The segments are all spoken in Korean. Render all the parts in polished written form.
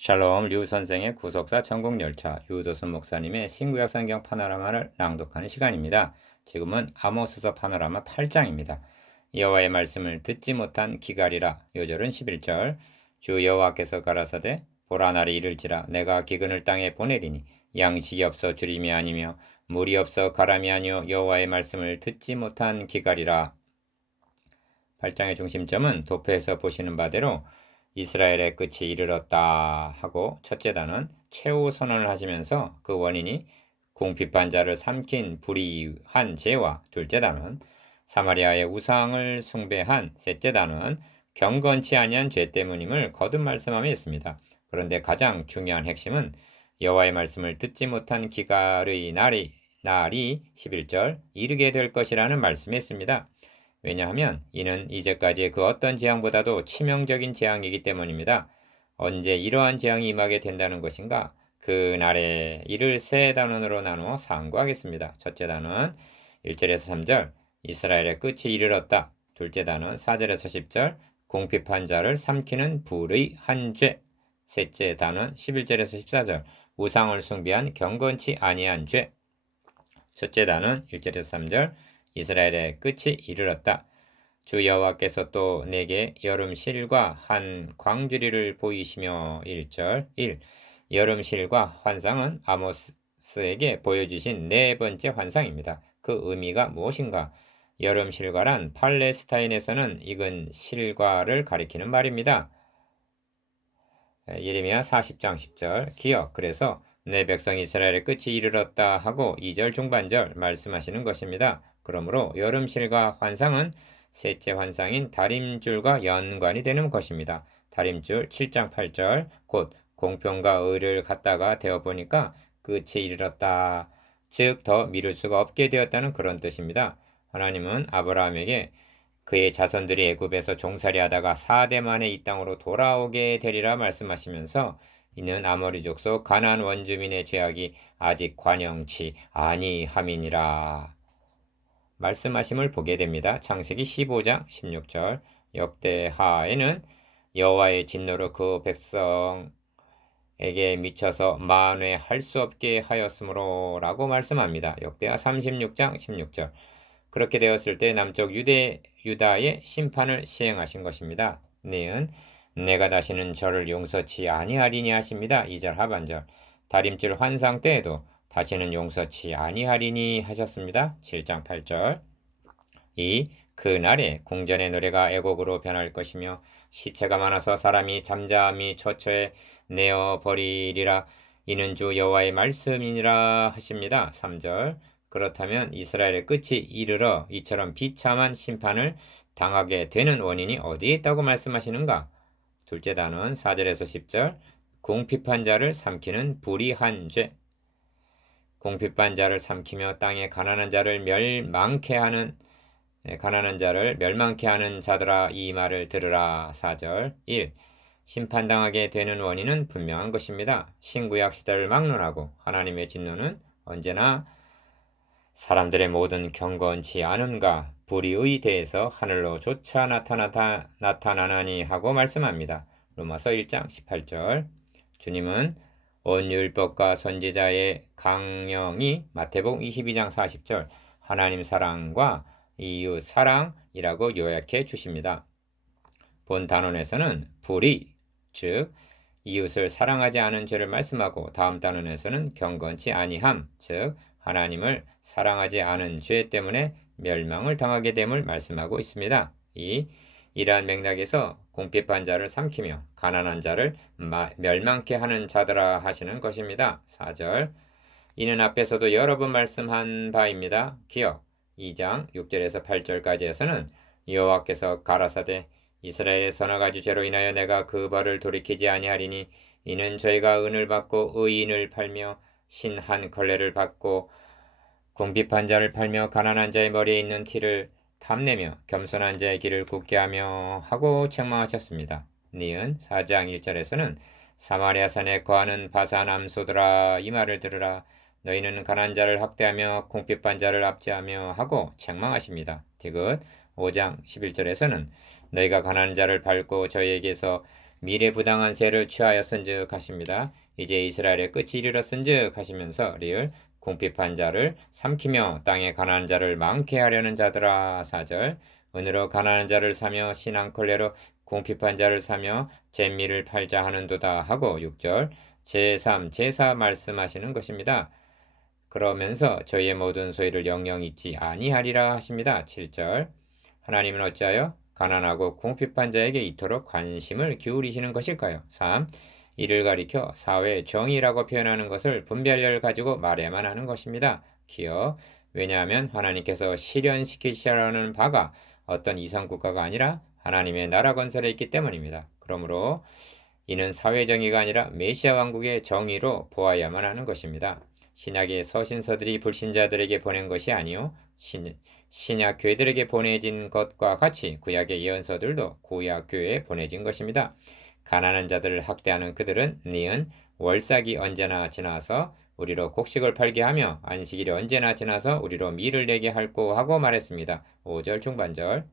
샬롬 류 선생의 구속사 천국열차 유도순 목사님의 신구약 성경 파노라마를 낭독하는 시간입니다. 지금은 아모스서 파노라마 8장입니다. 여호와의 말씀을 듣지 못한 기갈이라. 요절은 11절. 주 여호와께서 가라사대 보라 날이 이를지라 내가 기근을 땅에 보내리니 양식이 없어 주림이 아니며 물이 없어 가람이 아니요 여호와의 말씀을 듣지 못한 기갈이라. 8장의 중심점은 도표에서 보시는 바대로 이스라엘의 끝이 이르렀다 하고 첫째 단은 최후 선언을 하시면서 그 원인이 궁핍한 자를 삼킨 불의한 죄와 둘째 단은 사마리아의 우상을 숭배한 셋째 단은 경건치 아니한 죄 때문임을 거듭 말씀하며 있습니다. 그런데 가장 중요한 핵심은 여호와의 말씀을 듣지 못한 기갈의 날이 11절 이르게 될 것이라는 말씀이 있습니다. 왜냐하면 이는 이제까지의 그 어떤 재앙보다도 치명적인 재앙이기 때문입니다. 언제 이러한 재앙이 임하게 된다는 것인가? 그 날에 이를 세 단원으로 나누어 상고하겠습니다. 첫째 단원 1절에서 3절 이스라엘의 끝이 이르렀다. 둘째 단원 4절에서 10절 궁핍한 자를 삼키는 불의한 죄. 셋째 단원 11절에서 14절 우상을 숭배한 경건치 아니한 죄. 첫째 단원 1절에서 3절 이스라엘의 끝이 이르렀다. 주 여호와께서 또 내게 여름실과 한 광주리를 보이시며 1절 1. 여름실과 환상은 아모스에게 보여주신 네 번째 환상입니다. 그 의미가 무엇인가? 여름실과란 팔레스타인에서는 익은 실과를 가리키는 말입니다. 예레미야 40장 10절 기억. 그래서 내 백성 이스라엘의 끝이 이르렀다 하고 2절 중반절 말씀하시는 것입니다. 그러므로 여름실과 환상은 셋째 환상인 다림줄과 연관이 되는 것입니다. 다림줄 7장 8절 곧 공평과 의를 갖다가 되어보니까 끝이 이르렀다. 즉 더 미룰 수가 없게 되었다는 그런 뜻입니다. 하나님은 아브라함에게 그의 자손들이 애굽에서 종살이하다가 4대 만에 이 땅으로 돌아오게 되리라 말씀하시면서 이는 아모리 족속 가나안 원주민의 죄악이 아직 관영치 아니함이니라 말씀하심을 보게 됩니다. 창세기 15장 16절 역대하에는 여호와의 진노로 그 백성에게 미쳐서 만회할 수 없게 하였으므로 라고 말씀합니다. 역대하 36장 16절 그렇게 되었을 때 남쪽 유다의 심판을 시행하신 것입니다. 네은 내가 다시는 저를 용서치 아니하리니 하십니다. 2절 하반절 다림줄 환상 때에도 다시는 용서치 아니하리니 하셨습니다. 7장 8절 2. 그날에 궁전의 노래가 애곡으로 변할 것이며 시체가 많아서 사람이 잠잠히 처처에 내어버리리라. 이는 주 여호와의 말씀이니라 하십니다. 3절 그렇다면 이스라엘의 끝이 이르러 이처럼 비참한 심판을 당하게 되는 원인이 어디에 있다고 말씀하시는가? 둘째 단원 4절에서 10절 궁핍한 자를 삼키는 불의한 죄. 궁핍한 자를 삼키며 땅에 가난한 자를 멸망케 하는 자들아 이 말을 들으라. 4절 1. 심판당하게 되는 원인은 분명한 것입니다. 신구약 시대를 막론하고 하나님의 진노는 언제나 사람들의 모든 경건치 않음과 불의의 대해서 하늘로 조차 나타나나니 하고 말씀합니다. 로마서 1장 18절 주님은 온 율법과 선지자의 강령이 마태복음 22장 40절 하나님 사랑과 이웃 사랑이라고 요약해 주십니다. 본 단원에서는 불의, 즉 이웃을 사랑하지 않은 죄를 말씀하고 다음 단원에서는 경건치 아니함, 즉 하나님을 사랑하지 않은 죄 때문에 멸망을 당하게 됨을 말씀하고 있습니다. 이러한 맥락에서 궁핍한 자를 삼키며 가난한 자를 멸망케 하는 자들아 하시는 것입니다. 4절 이는 앞에서도 여러 번 말씀한 바입니다. 기억 2장 6절에서 8절까지에서는 여호와께서 가라사대 이스라엘의 서너 가지 죄로 인하여 내가 그 벌을 돌이키지 아니하리니 이는 저희가 은을 받고 의인을 팔며 신 한 걸레를 받고 궁핍한 자를 팔며 가난한 자의 머리에 있는 티를 탐내며 겸손한 자의 길을 굽게 하며 하고 책망하셨습니다. 니은 4장 1절에서는 사마리아 산에 거하는 바산 암소들아 이 말을 들으라. 너희는 가난한 자를 학대하며 궁핍한 자를 압제하며 하고 책망하십니다. 디귿 5장 11절에서는 너희가 가난한 자를 밟고 저희에게서 미래 부당한 세를 취하였은즉 하십니다. 이제 이스라엘의 끝이 이르렀은즉 하시면서 리을 궁핍한 자를 삼키며 땅에 가난한 자를 많게 하려는 자들아 4절 은으로 가난한 자를 사며 신앙컬레로 궁핍한 자를 사며 잼미를 팔자 하는도다 하고 6절 제3, 제4 말씀하시는 것입니다. 그러면서 저희의 모든 소유를 영영 잊지 아니하리라 하십니다. 7절 하나님은 어찌하여 가난하고 궁핍한 자에게 이토록 관심을 기울이시는 것일까요? 3. 이를 가리켜 사회 정의라고 표현하는 것을 분별력을 가지고 말해야만 하는 것입니다. 기여 왜냐하면 하나님께서 실현시키시라는 바가 어떤 이상국가가 아니라 하나님의 나라 건설에 있기 때문입니다. 그러므로 이는 사회 정의가 아니라 메시아 왕국의 정의로 보아야만 하는 것입니다. 신약의 서신서들이 불신자들에게 보낸 것이 아니요 신약 교회들에게 보내진 것과 같이 구약의 예언서들도 구약 교회에 보내진 것입니다. 가난한 자들을 학대하는 그들은 니은 월삭이 언제나 지나서 우리로 곡식을 팔게 하며 안식일이 언제나 지나서 우리로 밀을 내게 할고 하고 말했습니다. 5절 중반절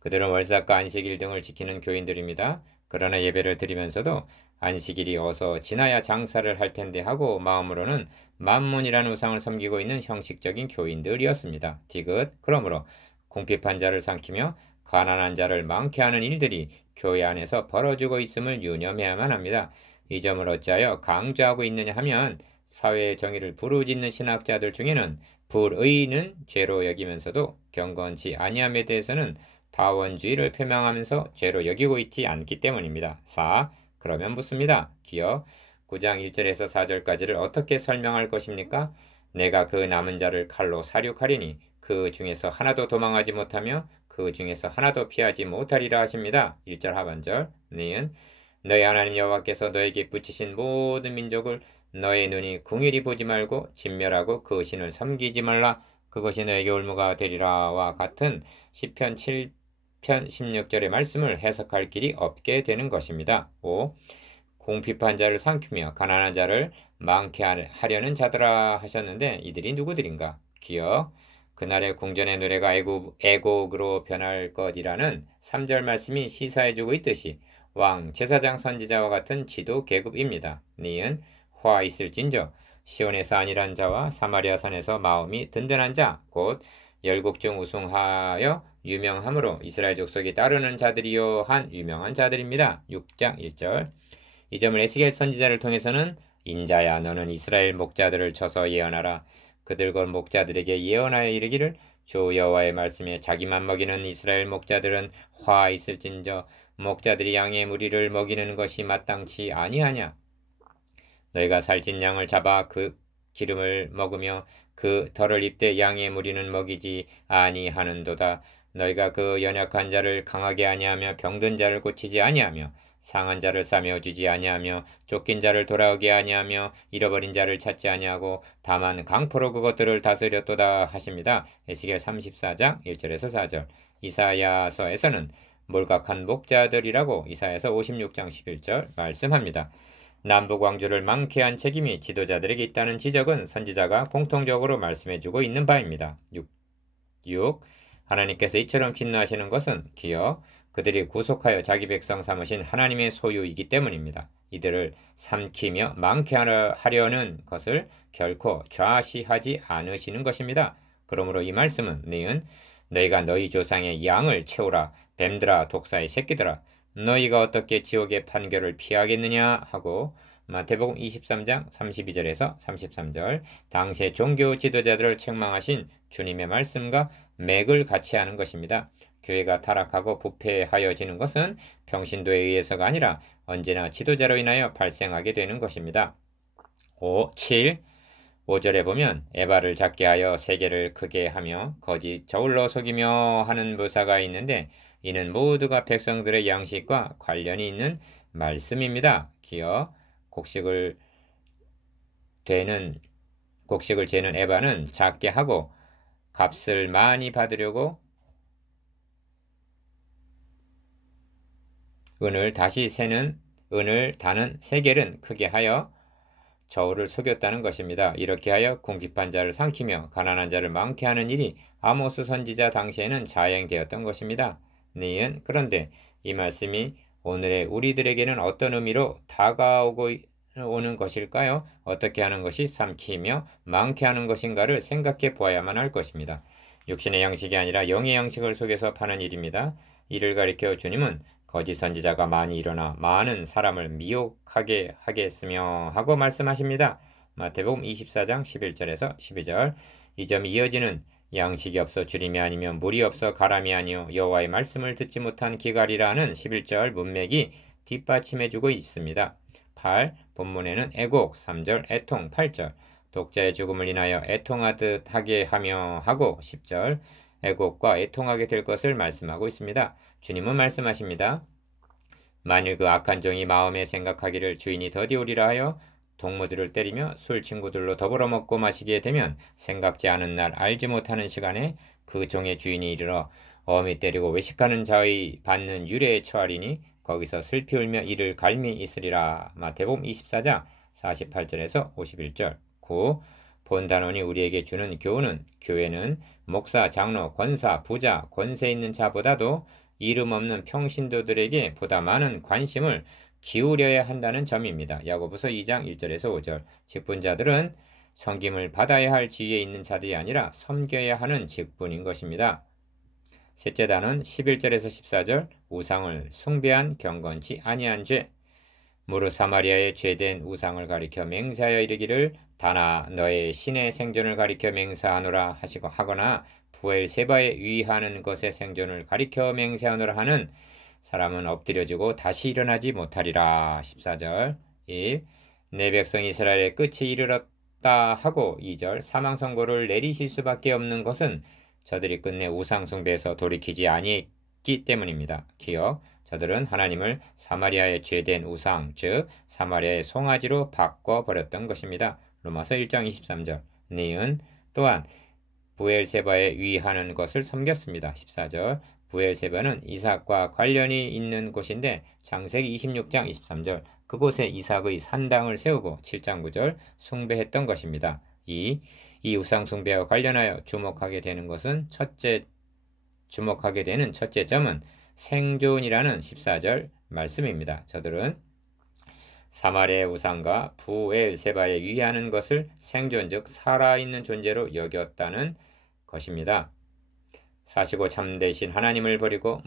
그들은 월삭과 안식일 등을 지키는 교인들입니다. 그러나 예배를 드리면서도 안식일이 어서 지나야 장사를 할 텐데 하고 마음으로는 만문이라는 우상을 섬기고 있는 형식적인 교인들이었습니다. 디귿 그러므로 궁핍한 자를 삼키며 가난한 자를 많게 하는 일들이 교회 안에서 벌어지고 있음을 유념해야만 합니다. 이 점을 어찌하여 강조하고 있느냐 하면 사회의 정의를 부르짖는 신학자들 중에는 불의는 죄로 여기면서도 경건치 아니함에 대해서는 다원주의를 표명하면서 죄로 여기고 있지 않기 때문입니다. 4. 그러면 묻습니다. 기여 9장 1절에서 4절까지를 어떻게 설명할 것입니까? 내가 그 남은 자를 칼로 사륙하리니 그 중에서 하나도 도망하지 못하며 그 중에서 하나도 피하지 못하리라 하십니다. 1절 하반절 니은 너희 하나님 여호와께서 너에게 붙이신 모든 민족을 너의 눈이 궁일이 보지 말고 진멸하고 그 신을 섬기지 말라 그것이 너에게 올무가 되리라와 같은 시편 7편 16절의 말씀을 해석할 길이 없게 되는 것입니다. 5. 궁핍한 자를 삼키며 가난한 자를 많게 하려는 자들아 하셨는데 이들이 누구들인가? 기억 그날의 궁전의 노래가 애곡으로 변할 것이라는 3절 말씀이 시사해주고 있듯이 왕, 제사장, 선지자와 같은 지도 계급입니다. 니은 화 있을진저 시온에서 안일한 자와 사마리아 산에서 마음이 든든한 자, 곧 열국 중 우승하여 유명함으로 이스라엘 족속이 따르는 자들이요 한 유명한 자들입니다. 6장 1절 이 점을 에스겔 선지자를 통해서는 인자야 너는 이스라엘 목자들을 쳐서 예언하라. 그들 곧 목자들에게 예언하여 이르기를 주 여호와의 말씀에 자기만 먹이는 이스라엘 목자들은 화 있을진저 목자들이 양의 무리를 먹이는 것이 마땅치 아니하냐. 너희가 살찐 양을 잡아 그 기름을 먹으며 그 털을 입되 양의 무리는 먹이지 아니하는도다. 너희가 그 연약한 자를 강하게 아니하며 병든 자를 고치지 아니하며 상한 자를 싸매어 주지 아니하며 쫓긴 자를 돌아오게 아니하며 잃어버린 자를 찾지 아니하고 다만 강포로 그것들을 다스렸도다 하십니다. 에스겔 34장 1절에서 4절 이사야서에서는 몰각한 목자들이라고 이사야서 56장 11절 말씀합니다. 남북 왕조를 많게 한 책임이 지도자들에게 있다는 지적은 선지자가 공통적으로 말씀해주고 있는 바입니다. 6. 하나님께서 이처럼 진노하시는 것은 기어 그들이 구속하여 자기 백성 삼으신 하나님의 소유이기 때문입니다. 이들을 삼키며 많게 하려는 것을 결코 좌시하지 않으시는 것입니다. 그러므로 이 말씀은 니은 너희가 너희 조상의 양을 채우라 뱀들아 독사의 새끼들아 너희가 어떻게 지옥의 판결을 피하겠느냐 하고 마태복음 23장 32절에서 33절 당시의 종교 지도자들을 책망하신 주님의 말씀과 맥을 같이 하는 것입니다. 교회가 타락하고 부패하여지는 것은 평신도에 의해서가 아니라 언제나 지도자로 인하여 발생하게 되는 것입니다. 5절에 보면 에바를 작게 하여 세계를 크게 하며 거짓 저울로 속이며 하는 묘사가 있는데 이는 모두가 백성들의 양식과 관련이 있는 말씀입니다. 기어 곡식을 재는 에바는 작게 하고 값을 많이 받으려고 은을 다는 세겔은 크게 하여 저울을 속였다는 것입니다. 이렇게 하여 궁핍한 자를 삼키며 가난한 자를 많게 하는 일이 아모스 선지자 당시에는 자행되었던 것입니다. 니은 그런데 이 말씀이 오늘의 우리들에게는 어떤 의미로 다가오고 오는 것일까요? 어떻게 하는 것이 삼키며 많게 하는 것인가를 생각해 보아야만 할 것입니다. 육신의 양식이 아니라 영의 양식을 속여서 파는 일입니다. 이를 가리켜 주님은 거짓 선지자가 많이 일어나 많은 사람을 미혹하게 하겠으며 하고 말씀하십니다. 마태복음 24장 11절에서 12절. 이 점이 이어지는 양식이 없어 주림이 아니면 물이 없어 가람이 아니요 여호와의 말씀을 듣지 못한 기갈이라는 11절 문맥이 뒷받침해주고 있습니다. 8. 본문에는 애곡 3절, 애통 8절, 독자의 죽음을 인하여 애통하듯 하게 하며 하고 10절, 애곡과 애통하게 될 것을 말씀하고 있습니다. 주님은 말씀하십니다. 만일 그 악한 종이 마음에 생각하기를 주인이 더디오리라 하여 동무들을 때리며 술 친구들로 더불어 먹고 마시게 되면 생각지 않은 날 알지 못하는 시간에 그 종의 주인이 이르러 어미 때리고 외식하는 자의 받는 유례에 처하리니 거기서 슬피 울며 이를 갈미 있으리라. 마태복음 24장 48절에서 51절. 9. 본단원이 우리에게 주는 교훈은 교회는 목사, 장로, 권사, 부자, 권세 있는 자보다도 이름 없는 평신도들에게 보다 많은 관심을 기울여야 한다는 점입니다. 야고보서 2장 1절에서 5절. 직분자들은 섬김을 받아야 할 지위에 있는 자들이 아니라 섬겨야 하는 직분인 것입니다. 셋째 단은 11절에서 14절. 우상을 숭배한 경건치 아니한 죄. 무릇 사마리아의 죄된 우상을 가리켜 맹세하여 이르기를 다나 너의 신의 생존을 가리켜 맹세하노라 하시고 하거나 부엘세바에 위하는 것의 생존을 가리켜 맹세하노라 하는 사람은 엎드려지고 다시 일어나지 못하리라. 14절. 1. 내 백성 이스라엘의 끝이 이르렀다 하고 2절. 사망 선고를 내리실 수밖에 없는 것은 저들이 끝내 우상 숭배에서 돌이키지 아니했기 때문입니다. 기억. 저들은 하나님을 사마리아의 죄된 우상, 즉 사마리아의 송아지로 바꿔버렸던 것입니다. 로마서 1장 23절. 니은 또한 부엘세바에 위하는 것을 섬겼습니다. 14절. 부엘세바는 이삭과 관련이 있는 곳인데 창세기 26장 23절. 그곳에 이삭의 산당을 세우고 7장 9절 숭배했던 것입니다. 이 우상 숭배와 관련하여 주목하게 되는 첫째 점은 생존이라는 14절 말씀입니다. 저들은 사마리아의 우상과 부엘세바에 위하는 것을 생존 즉 살아있는 존재로 여겼다는 것입니다. 사시고 참되신 하나님을 버리고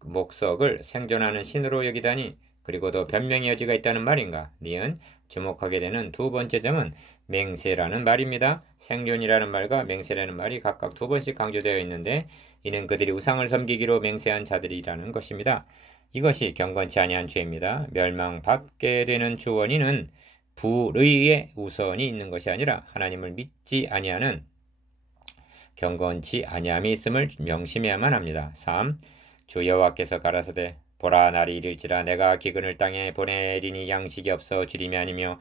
목석을 생존하는 신으로 여기다니 그리고도 변명의 여지가 있다는 말인가? 니은 주목하게 되는 두 번째 점은 맹세라는 말입니다. 생존이라는 말과 맹세라는 말이 각각 두 번씩 강조되어 있는데 이는 그들이 우상을 섬기기로 맹세한 자들이라는 것입니다. 이것이 경건치 아니한 죄입니다. 멸망받게 되는 주 원인은 불의의 우선이 있는 것이 아니라 하나님을 믿지 아니하는 경건치 아니함이 있음을 명심해야만 합니다. 3. 주 여호와께서 가라사대 보라 날이 이를지라 내가 기근을 땅에 보내리니 양식이 없어 주림이 아니며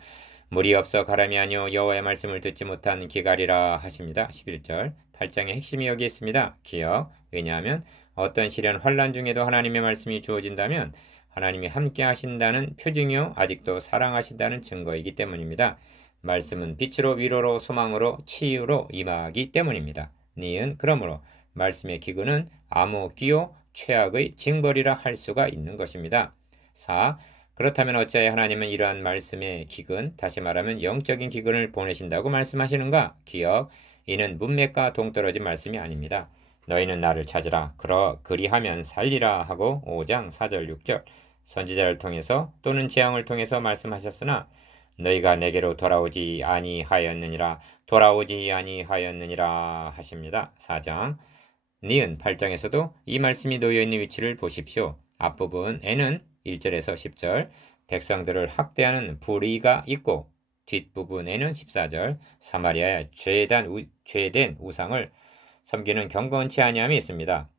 물이 없어 가람이 아니요 여호와의 말씀을 듣지 못한 기갈이라 하십니다. 11절. 8장의 핵심이 여기 있습니다. 기억. 왜냐하면 어떤 시련 환난 중에도 하나님의 말씀이 주어진다면 하나님이 함께 하신다는 표징이요 아직도 사랑하신다는 증거이기 때문입니다. 말씀은 빛으로 위로로 소망으로 치유로 임하기 때문입니다. 니은 그러므로 말씀의 기근은 아무 끼요 최악의 징벌이라 할 수가 있는 것입니다. 4. 그렇다면 어찌하여 하나님은 이러한 말씀의 기근, 다시 말하면 영적인 기근을 보내신다고 말씀하시는가? 기억, 이는 문맥과 동떨어진 말씀이 아닙니다. 너희는 나를 찾으라, 그리하면 살리라 하고 5장 4절 6절 선지자를 통해서 또는 재앙을 통해서 말씀하셨으나 너희가 내게로 돌아오지 아니하였느니라 하십니다. 4장 니은 8장에서도 이 말씀이 놓여있는 위치를 보십시오. 앞부분에는 1절에서 10절 백성들을 학대하는 불의가 있고 뒷부분에는 14절 사마리아의 죄된 우상을 섬기는 경건치 아니함이 있습니다.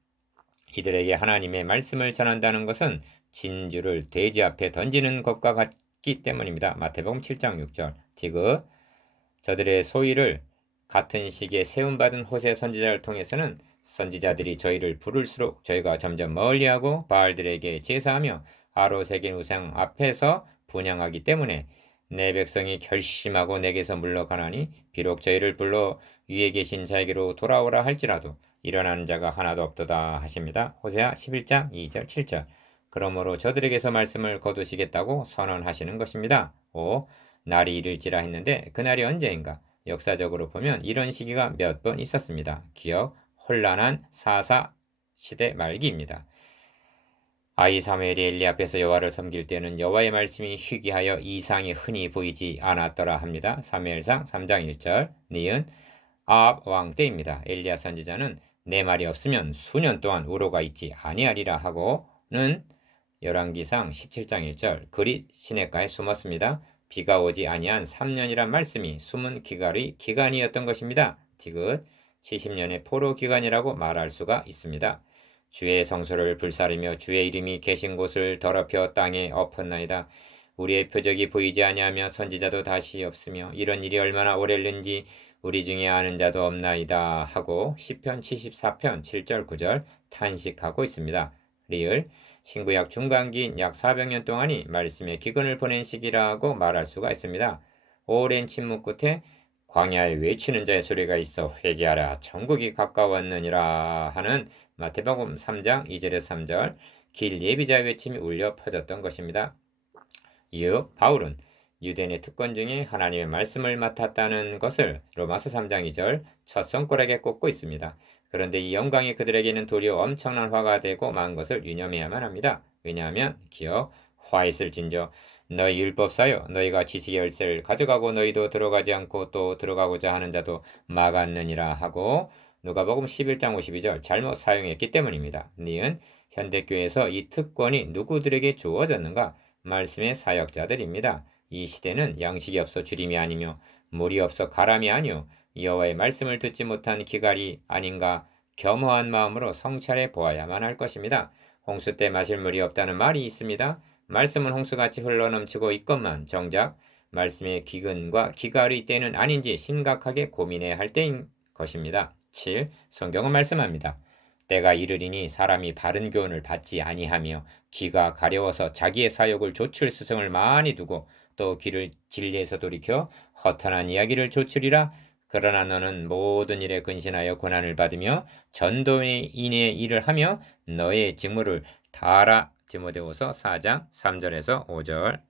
이들에게 하나님의 말씀을 전한다는 것은 진주를 돼지 앞에 던지는 것과 같기 때문입니다. 마태복음 7장 6절 디귿 저들의 소위를 같은 시기에 세움받은 호세 선지자를 통해서는 선지자들이 저희를 부를수록 저희가 점점 멀리하고 바알들에게 제사하며 아로새긴 우상 앞에서 분향하기 때문에 내 백성이 결심하고 내게서 물러가나니 비록 저희를 불러 위에 계신 자에게로 돌아오라 할지라도 일어나는 자가 하나도 없도다 하십니다. 호세아 11장 2절 7절 그러므로 저들에게서 말씀을 거두시겠다고 선언하시는 것입니다. 5. 날이 이를지라 했는데 그날이 언제인가? 역사적으로 보면 이런 시기가 몇 번 있었습니다. 기억, 혼란한 사사 시대 말기입니다. 아이 사무엘이 엘리 앞에서 여호와를 섬길 때는 여호와의 말씀이 희귀하여 이상이 흔히 보이지 않았더라 합니다. 사무엘상 3장 1절. 니은 아합 왕 때입니다. 엘리야 선지자는 내 말이 없으면 수년 동안 우로가 있지 아니하리라 하고는 열왕기상 17장 1절 그리 시냇가에 숨었습니다. 비가 오지 아니한 3년이란 말씀이 숨은 기간이었던 것입니다. 디귿 70년의 포로 기간이라고 말할 수가 있습니다. 주의 성소를 불사르며 주의 이름이 계신 곳을 더럽혀 땅에 엎었나이다. 우리의 표적이 보이지 아니하며 선지자도 다시 없으며 이런 일이 얼마나 오래는지 우리 중에 아는 자도 없나이다 하고 시편 74편 7절 9절 탄식하고 있습니다. 리을 신구약 중간기인 약 400년 동안이 말씀의 기근을 보낸 시기라고 말할 수가 있습니다. 오랜 침묵 끝에 광야에 외치는 자의 소리가 있어 회개하라 천국이 가까웠느니라 하는 마태복음 3장 2절에서 3절 길 예비자의 외침이 울려 퍼졌던 것입니다. 이어 바울은 유대인의 특권 중에 하나님의 말씀을 맡았다는 것을 로마서 3장 2절 첫 손가락에 꽂고 있습니다. 그런데 이 영광이 그들에게는 도리어 엄청난 화가 되고 만 것을 유념해야만 합니다. 왜냐하면 기억 화 있을진저 너희 율법사여 너희가 지식의 열쇠를 가져가고 너희도 들어가지 않고 또 들어가고자 하는 자도 막았느니라 하고 누가복음 11장 52절 잘못 사용했기 때문입니다. 니은 현대교회에서 이 특권이 누구들에게 주어졌는가? 말씀의 사역자들입니다. 이 시대는 양식이 없어 주림이 아니며 물이 없어 가람이 아니요 여호와의 말씀을 듣지 못한 기갈이 아닌가 겸허한 마음으로 성찰해 보아야만 할 것입니다. 홍수 때 마실 물이 없다는 말이 있습니다. 말씀은 홍수같이 흘러넘치고 있건만 정작 말씀의 기근과 기갈의 때는 아닌지 심각하게 고민해야 할 때인 것입니다. 7. 성경은 말씀합니다. 때가 이르리니 사람이 바른 교훈을 받지 아니하며 귀가 가려워서 자기의 사욕을 좇을 스승을 많이 두고 또 귀를 진리에서 돌이켜 허탄한 이야기를 좇으리라. 그러나 너는 모든 일에 근신하여 고난을 받으며 전도인의 일을 하며 너의 직무를 다하라. 디모데후서 4장 3절에서 5절